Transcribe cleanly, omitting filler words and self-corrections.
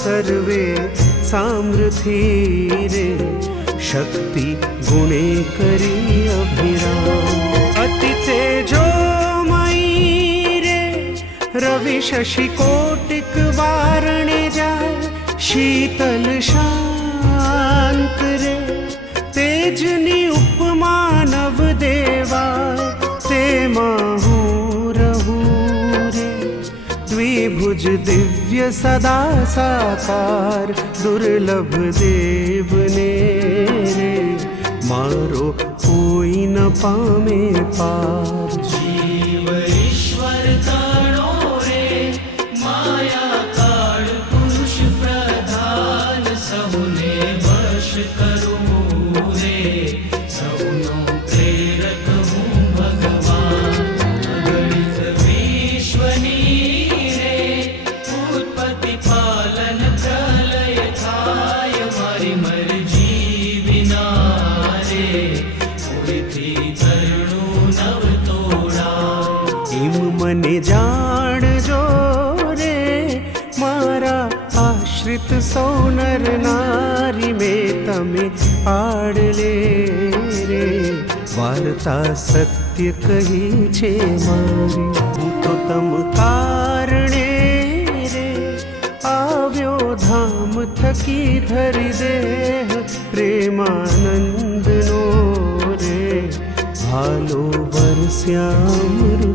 सर्वे सामर्थी रे शक्ति गुणे करी अभिराम अति तेजोमयी रे रवि शशि कोटिक वारणे जाय शीतल शांत रे तेजनी उपमा नव देवा ते हूँ रहूं रे द्विभुज दिव्य सदा साकार दुर्लभ देव ने रे मारो कोई न पामे पार जीव ईश्वर ताणो रे माया काल पुरुष प्रधान सहुने वश करूं रे सहुनो प्रेरक हूँ भगवान अगणित विश्वनी रे उत्पत्ति पालन प्रलय थाय मारी मर्जी विना रे कोईथी तरणु नव तोड़ा एम मने जान जो रे मारा आश्रित सौ नर नारी में तमे आड़ले रे वार्ता सत्य कही छे मारी हूँ तो तम कारणे रे આવ્યો ધામ થકી ધરી દેહ પ્રેમાનંદનો રે ભાલો વરસ્યામૃતને